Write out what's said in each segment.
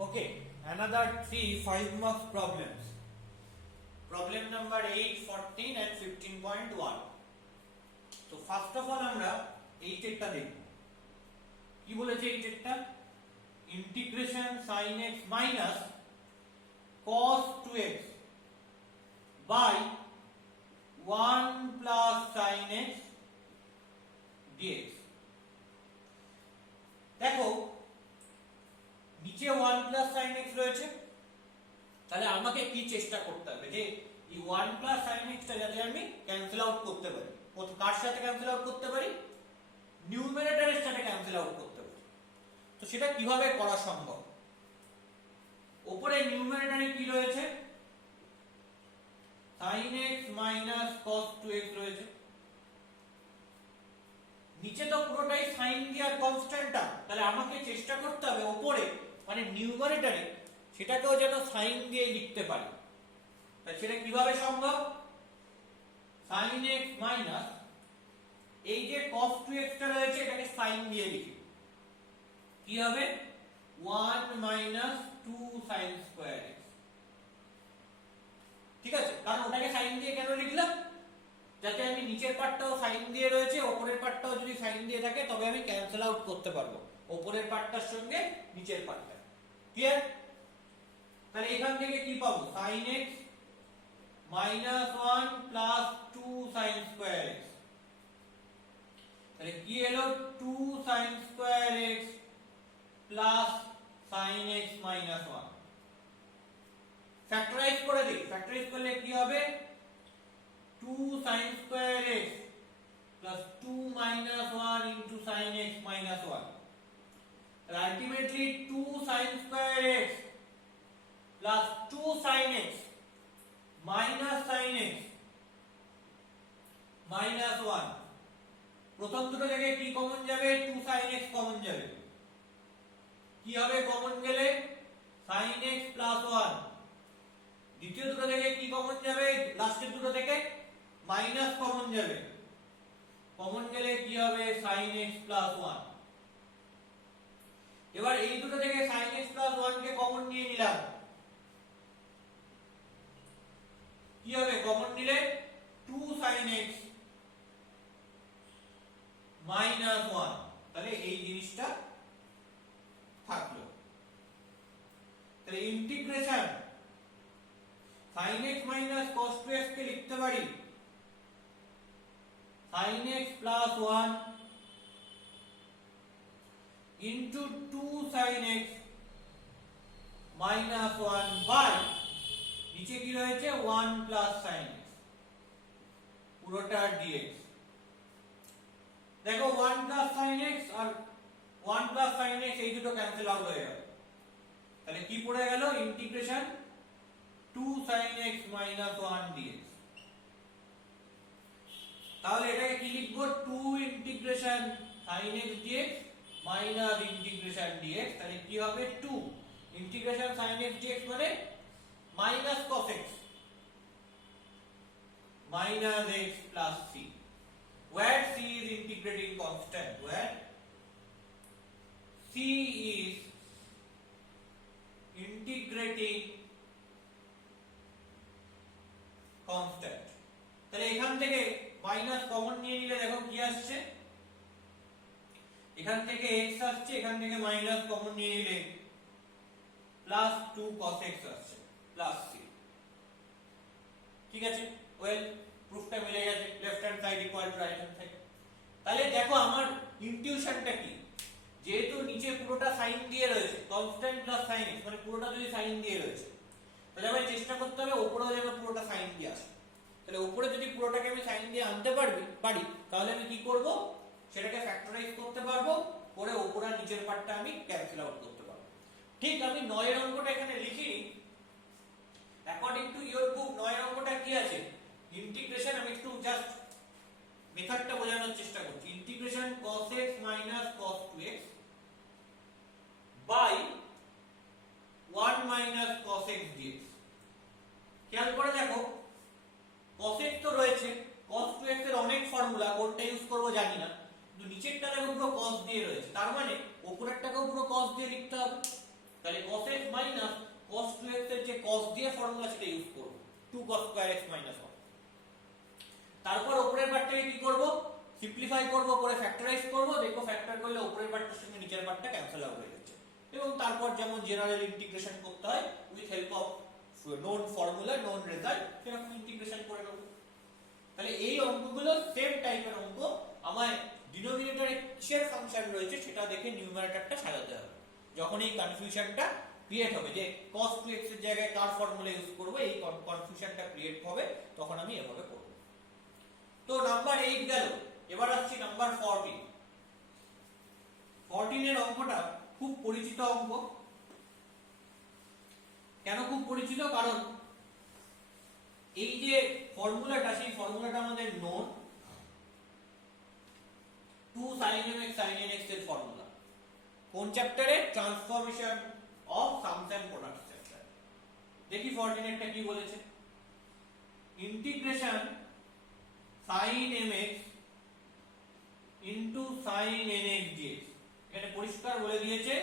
Okay, another 3 5 marks problems. Problem number 8, 14 and 15.1. So first of all আমরা এই টেটটা দেখব। কি বলেছে এই টেটটা? Integration sin x minus cos 2x by 1 plus sin x dx। দেখো নিচে 1 প্লাস sin x রয়েছে, তাহলে আমাকে কি চেষ্টা করতে হবে যে এই 1 প্লাস sin x টা যাতে আমি ক্যান্সেল আউট করতে পারি। কার সাথে ক্যান্সেল আউট করতে পারি? নিউমারেটরের সাথে ক্যান্সেল আউট করতে পারি। তো সেটা কিভাবে করা সম্ভব? উপরে নিউমারেটরে কি রয়েছে? sin x minus cos 2x রয়েছে। নিচে তো পুরোটাই সাইন দেওয়ার কনস্ট্যান্ট টার্ম, তাহলে আমাকে চেষ্টা করতে হবে উপরে মানে নিউমারেটরে সেটাকেও যেন সাইন দিয়ে লিখতে পারি। তাহলে সেটা কিভাবে সম্ভব? sin x মাইনাস এই যে cos 2x টা রয়েছে এটাকে সাইন দিয়ে লিখি। কি হবে? 1 minus 2 sin square x। ঠিক আছে, কারণ ওটাকে সাইন দিয়ে কেন লিখলাম? যাতে আমি নিচের পার্টটাও সাইন দিয়ে রয়েছে, উপরের পার্টটাও যদি সাইন দিয়ে থাকে তবে আমি ক্যান্সেল আউট করতে পারবো উপরের পার্টটার সঙ্গে নিচের পার্টটা। ক্লিয়ার? তাহলে এখান থেকে কি পাবো? sin x minus 1 plus 2 sin square x। তাহলে কি এলো? 2 sin square x plus sin x minus 1। Factorise করে দিই। ফ্যাক্টরাইজ করলে কি হবে? 2 sin square x plus 2 minus 1 into sin x minus 1। Ultimately 2 sin square x plus 2 sin x minus sin x minus 1। প্রথম দুটো জায়গায় কি কমন যাবে? 2 sin x কমন যাবে। কি হবে কমন গেলে? sin x plus 1। দ্বিতীয় দুটো থেকে কি কমন যাবে? লাস্টের দুটো থেকে মাইনাস কমন যাবে। কমন গেলে কি হবে? sin x plus 1। এবার এই দুটো থেকে sin x plus 1 কে কমন নিয়ে নিলাম। কি হবে কমন নিলে? 2 sin x minus 1। তাহলে এই জিনিসটা থাকলো। তাহলে integration sin x minus cos 2x কে লিখতে পারি sin x plus 1 into 2 sin x minus 1 by নিচে কি রয়েছে? 1 plus sin x পুরোটা dx। দেখো 1 plus sin x আর 1 plus sin x এই দুটো ক্যান্সেল আউট হয়ে গেল। তাহলে কি পড়ে গেল? Integration 2 sin x minus 1 dx। তাহলে এটাকে কি লিখবো? 2 integration sin x dx minus integration dx। তাহলে কি হবে? 2 ইন্টিগ্রেশন sin x dx মানে minus cos x minus x plus c, where c is integrating constant, where c is integrating constant। তাহলে এখান থেকে মাইনাস কমন নিয়ে নিলে দেখো কি আসছে? এখান থেকে x আসছে, এখান থেকে মাইনাস কমন নিয়ে নিলে প্লাস 2 cos x আসছে প্লাস c। ঠিক আছে, ওয়েল প্রুফটা মিলে গেছে। Left hand side equal to right hand side. তাহলে দেখো আমার ইনটিউশনটা কি? যেহেতু নিচে পুরোটা সাইন দিয়ে রয়েছে, কনস্ট্যান্ট প্লাস sin x মানে পুরোটা যদি সাইন দিয়ে রয়েছে, তাহলে আমি চেষ্টা করতে হবে উপরেও যেন পুরোটা সাইন দিয়ে আসে। তাহলে উপরে যদি পুরোটাকে আমি সাইন দিয়ে আনতে পারি তাহলে আমি কি করব? সেটাকে ফ্যাক্টরাইজ করতে পারবো, করে উপর আর নিচের পার্টটা আমি ক্যান্সেল আউট করতে পারবো। ঠিক আমি 9 এর অঙ্কটা এখানে লিখিনি। অ্যাকর্ডিং টু ইওর বুক 9 এর অঙ্কটা কি আছে? ইন্টিগ্রেশন, আমি একটু জাস্ট মেথডটা বোঝানোর চেষ্টা করছি। Integration cos x minus cos 2x by 1 minus cos x dx। খেয়াল করে দেখো cos x তো রয়েছে, cos 2x এর অনেক ফর্মুলা, কোনটা ইউজ করব জানি না, কিন্তু নিচেরটা দেখো পুরো cos দিয়ে রয়েছে, তার মানে উপরেরটাকেও পুরো cos দিয়ে লিখতে হবে। তাহলে cos x minus cos 2x এর যে cos দিয়ে ফর্মুলা সেটা ইউজ করব 2 cos স্কয়ার x মাইনাস 1। তারপর উপরের পার্টটাকে কি করব, সিম্পলিফাই করব, করে ফ্যাক্টরাইজ করব, দেখো ফ্যাক্টর করলে উপরের পার্টটার সঙ্গে নিচের পার্টটা ক্যান্সেল আউট হয়ে যাচ্ছে। এবং তারপর যেমন জেনারেল ইন্টিগ্রেশন করতে হয় with help of known formula known result সেরকম ইন্টিগ্রেশন করে নেব। তাহলে এই অঙ্কগুলো সেম টাইপের অঙ্ক, আমায় ডিনোমিনেটরে কিসের ফাংশন রয়েছে সেটা দেখে নিউমারেটরটা সাজাতে হবে। যখন এই কনফিউশনটা ক্রিয়েট হবে যে cos 2x এর জায়গায় কার ফর্মুলা ইউজ করব, এই কনফিউশনটা ক্রিয়েট হবে, তখন আমি এভাবে করব। তো নাম্বার 8 গেল, এবার আসছি নাম্বার 14। 14 এর অঙ্কটা খুব পরিচিত অঙ্ক। কেন খুব পরিচিত? কারণ এই যে ফর্মুলাটা, সেই ফর্মুলাটা আমাদের known 2 sin mx sin nx এর ফর্মুলা। কোন চ্যাপ্টারে? Transformation of sums and products chapter. দেখি 14 এরটা কি বলেছে। Integration sin mx into sin nx dx। এখানে পরিষ্কার বলে দিয়েছে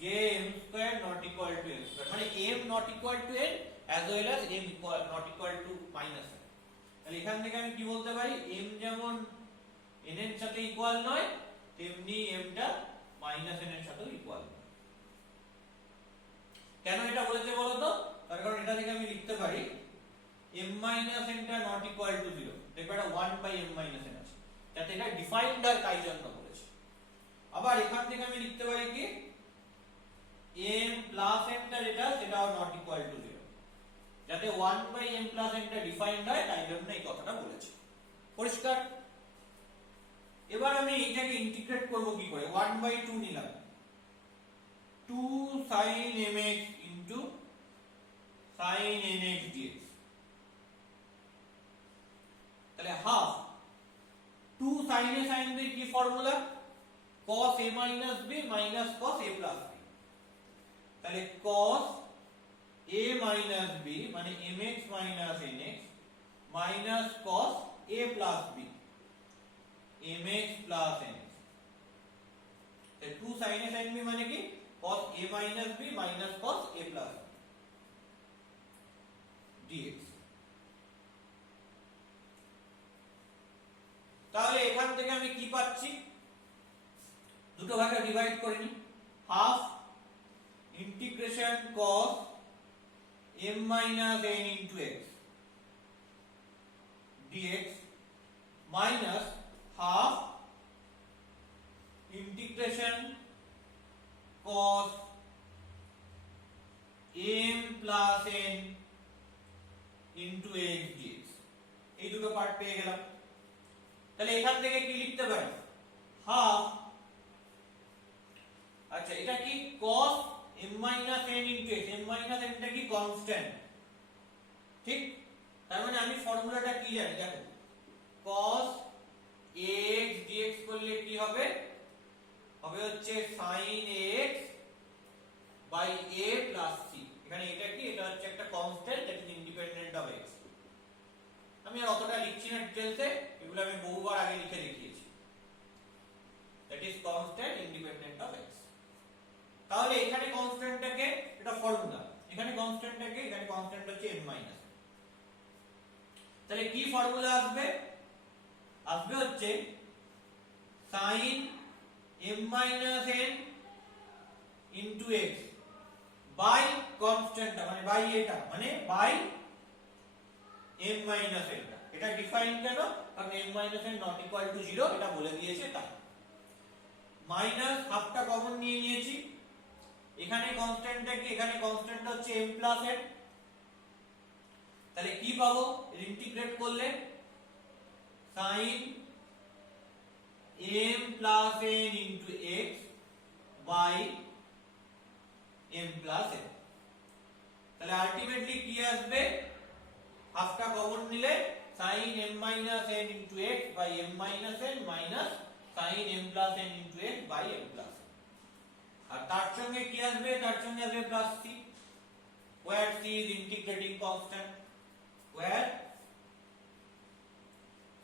যে m square not equal to n square, মানে m not equal to n as well as m not equal to minus n। তাহলে এখান থেকে আমি কি বলতে পারি, m যেমন n এর সাথে ইকুয়াল নয় তেমনি m টা মাইনাস n এর সাথেও ইকুয়াল নয়। কেন এটা বলেছে বলো তো? তার কারণ এটা থেকে আমি লিখতে পারি m minus n টা not equal to 0, দেখো এটা 1 by m minus n আছে, যাতে এটা ডিফাইন্ড হয় তাই জন্য বলেছে। আবার এখান থেকে আমি লিখতে পারি কি m plus n টা যেটা সেটাও not equal to 0, যাতে 1 by m plus n টা ডিফাইন্ড হয় তাই জন্য এই কথাটা বলেছে। পরিষ্কার? এবার আমি এইটাকে ইন্টিগ্রেট করব কি করে, 1 by 2 নিলাম, 2 sin mx into sin nx dx, তাহলে half 2 sin a sin b কি formula, cos a minus b minus cos a plus b। তাহলে cos a minus b মানে mx minus nx minus cos a plus b mx plus nx। তাহলে 2 sin a sin b মানে কি cos a minus b minus cos a plus b dx। তাহলে এখান থেকে আমি কি পাচ্ছি, দুটো ভাগে ডিভাইড করে নি, half integration cos m minus n into x dx minus half integration cos m plus n into x dx। এই দুটো পার্ট পেয়ে গেলাম। তাহলে এখান থেকে কি লিখতে পারি, হাফ, আচ্ছা এটা কি cos m minus n into x, m minus n টা কি কনস্ট্যান্ট, ঠিক? তার মানে আমি ফর্মুলাটা কি জানি, দেখো cos x dx করলে কি হবে, হবে হচ্ছে sin x by a plus c। এখানে এটা কি, এটা হচ্ছে একটা constant that is independent of x। আমি আর অতটা লিখছি না ডিটেইলসে, এগুলো আমি বহুবার আগে লিখে দেখিয়েছি, that is constant independent of x। তাহলে এখানে কনস্ট্যান্টটাকে, এটা ফর্মুলা, এখানে কনস্ট্যান্টটাকে, এখানে কনস্ট্যান্ট হচ্ছে m মাইনাস। তাহলে কি ফর্মুলা আসবে, আসবে হচ্ছে sin m minus n into x by constant মানে বাই এটা, মানে বাই m minus n টা। এটা ডিফাইন কেন, কারণ m minus n not equal to 0 এটা বলে দিয়েছে তাই। মাইনাস হাফটা কমন নিয়ে নিয়েছি, এখানে কনস্ট্যান্টটা কি, এখানে কনস্ট্যান্ট হচ্ছে m plus n। তাহলে কি পাবো ইন্টিগ্রেট করলে, sin m plus n into x by m plus n। তাহলে আলটিমেটলি কি আসবে, হাফটা কমন নিলে sin m minus n into x by m minus n minus sin m plus n into x by m plus n। আর তার সঙ্গে কি আসবে, তার সঙ্গে আসবে plus c, where c is integrating constant, where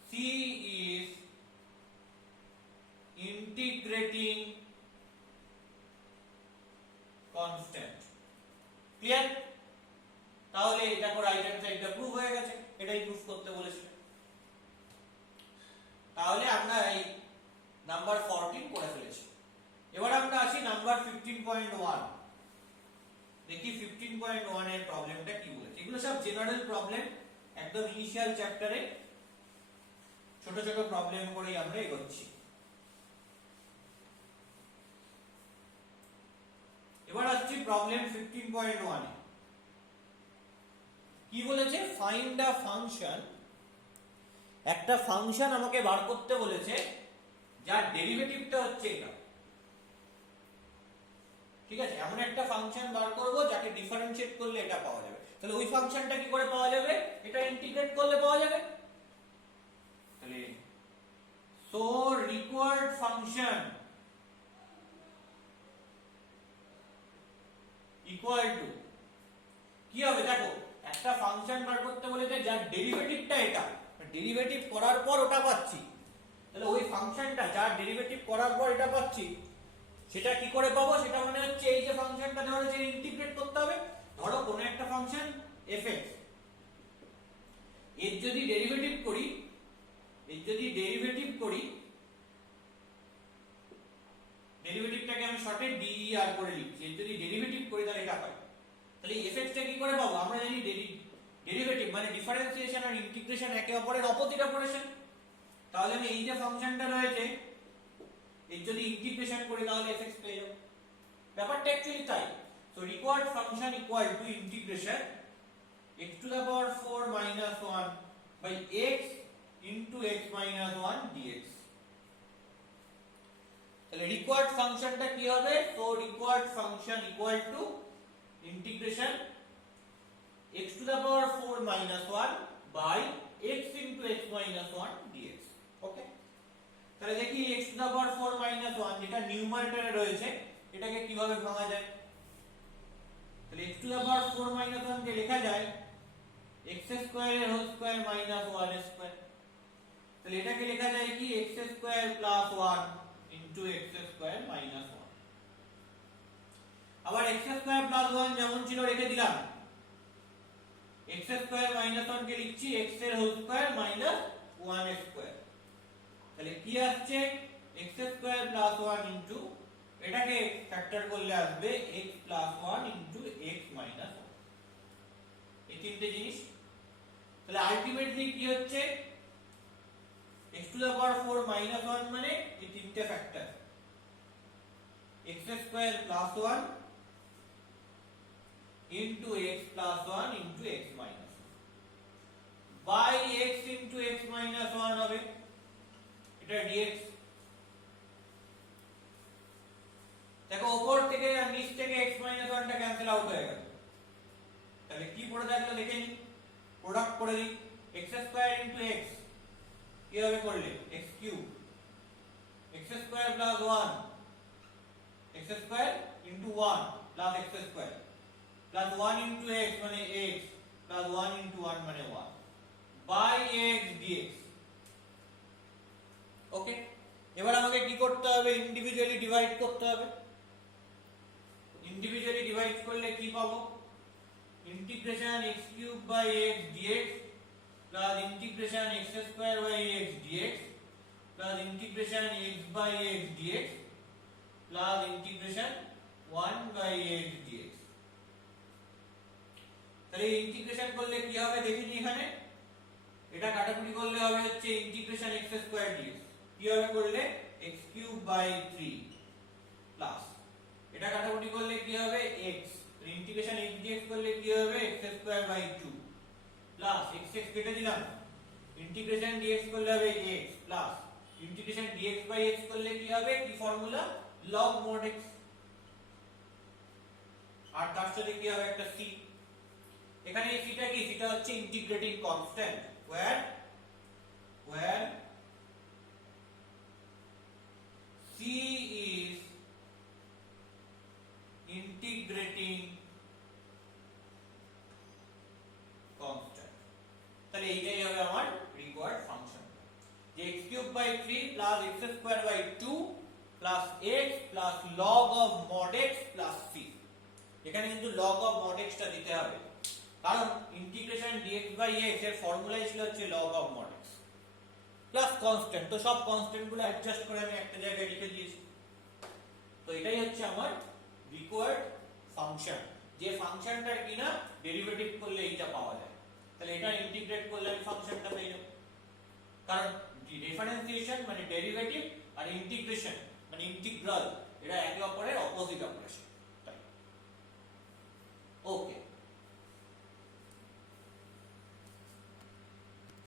c is integrating constant. Clear? তাহলে দেখো right hand সাইডটা প্রুফ হয়ে গেছে, এটাই প্রুফ করতে বলেছিল। তাহলে আমরা এই নাম্বার 14 করে ফেলেছি। এবার আমরা আসি নাম্বার 15.1। দেখি 15.1 এর প্রবলেমটা কি বলেছে। এগুলো সব জেনারেল প্রবলেম, একদম ইনিশিয়াল চ্যাপ্টারে ছোট ছোট প্রবলেম করেই আমরা এগোচ্ছি। এবার আসছি প্রবলেম 15.1 এ। কি বলেছে? Find a function. একটা ফাংশন আমাকে বার করতে বলেছে যার ডেরিভেটিভটা হচ্ছে এটা। ঠিক আছে, এমন একটা ফাংশন বার করব যাকে ডিফারেন্সিয়েট করলে এটা পাওয়া যাবে। তাহলে ওই ফাংশনটা কি করে পাওয়া যাবে? এটা ইন্টিগ্রেট করলে পাওয়া যাবে। তাহলে so required function equal to কি হবে? দেখো একটা ফাংশন বার করতে বলেছে যার ডেরিভেটিভটা এটা, ডেরিভেটিভ করার পর ওটা পাচ্ছি। তাহলে ওই ফাংশনটা যার ডেরিভেটিভ করার পর এটা পাচ্ছি, সেটা কি করে পাবো? সেটা মানে হচ্ছে এই যে ফাংশনটা দেওয়া হয়েছে ইন্টিগ্রেট করতে হবে। ধরো কোনো একটা ফাংশন f(x), এর যদি ডেরিভেটিভ করি, ডেরিভেটিভটাকে আমি শর্টে der করে লিখছি। এর যদি ডেরিভেটিভ করি তাহলে এটা পাই। তাহলে f(x) টা কি করে পাবো? আমরা জানি ডেরিভেটিভ মানে ডিফারেন্সিয়েশন আর ইন্টিগ্রেশন একে অপরের অপোজিট অপারেশন। তাহলে আমি এই যে ফাংশনটা রয়েছে এর যদি ইন্টিগ্রেশন করি তাহলে f(x) পেয়ে যাব। ব্যাপারটা অ্যাকচুয়ালি তাই। So required function equal to integration x to the power 4 minus 1 by x into x minus 1 dx। তাহলে রিকোয়ার্ড ফাংশনটা কি হবে? So required function equal to integration x to the power 4 minus 1 by x into x minus 1 dx। ওকে, তাহলে দেখি x to the power 4 minus 1 যেটা নিউমারেটরে রয়েছে এটাকে কিভাবে ভাঙা যায়। তাহলে x to the power 4 minus 1 কে লেখা যায় x স্কয়ার এর হোল স্কয়ার মাইনাস 1 স্কয়ার। তাহলে এটাকে লেখা যায় কি x square plus 1 into x square minus 1। আবার x স্কয়ার প্লাস 1 যেমন ছিল রেখে দিলাম, x স্কয়ার মাইনাস 1 কে লিখছি x এর হোল স্কয়ার মাইনাস 1 স্কয়ার। তাহলে কি আসছে? x স্কয়ার প্লাস 1 ইনটু এটাকে ফ্যাক্টর করলে আসবে x plus 1 into x minus 1। এই তিনটে জিনিস। তাহলে আলটিমেটলি কি হচ্ছে? x to the power 4 minus 1 মানে এই তিনটে factor x square plus 1 into x plus 1 into x minus 1 by x into x minus 1 হবে এটা dx। দেখো উপর থেকে আর নিচ থেকে x মাইনাস 1 টা ক্যান্সেল আউট হয়ে গেল। তাহলে কি পড়ে থাকলো দেখে নি, প্রোডাক্ট করে দিই। x স্কয়ার ইনটু x কি হবে করলে x cube, x square plus 1 x square into 1 plus x square plus 1 into x মানে x প্লাস 1 ইনটু 1 মানে 1 বাই x dx। ওকে, এবার আমাকে কি করতে হবে? ইন্ডিভিজুয়ালি ডিভাইড করতে হবে। ইন্ডিভিজুয়ালি ডিভাইড করলে কি পাবো? Integration x cube by x dx plus integration x square by x dx plus integration x by x dx plus integration 1 by x dx। তাহলে ইন্টিগ্রেশন করলে কি হবে দেখিনি এখানে, এটা কাটাকুটি করলে হবে হচ্ছে ইন্টিগ্রেশন x স্কয়ার dx কি হবে করলে x কিউব বাই 3 প্লাস এটা কাটাকুটি করলে কি হবে x, ইন্টিগ্রেশন x dx করলে কি হবে x square by 2 plus x x কেটে দিলাম, ইন্টিগ্রেশন dx করলে হবে x plus integration dx by x করলে কি হবে, কি ফর্মুলা log mod x, আর তার সাথে কি হবে একটা c। এখানে এই c টা কি? c টা হচ্ছে integrating constant where c is integrating constant। তাহলে এইটাই হবে আমার রিকোয়ার্ড ফাংশন, যে x cube by 3 plus x square by 2 plus x plus log of mod x plus c। এখানে কিন্তু log of mod x টা দিতে হবে, কারণ ইন্টিগ্রেশন dx বাই x এর ফর্মুলাই ছিল হচ্ছে log of mod x plus constant. তো সব কনস্ট্যান্ট গুলো অ্যাডজাস্ট করে আমি একটা জায়গায় লিখে দিয়েছি। তো এটাই হচ্ছে আমার রিকোয়ার্ড ফাংশন, যে ফাংশনটার কিনা ডেরিভেটিভ করলে এইটা পাওয়া যায়। তাহলে এটা ইন্টিগ্রেট করলে আমি ফাংশনটা পেয়ে যাব, কারণ ডিফারেন্সিয়েশন মানে ডেরিভেটিভ আর ইন্টিগ্রেশন মানে ইন্টিগ্রাল, এরা একে অপরের অপোজিট অপারেশন।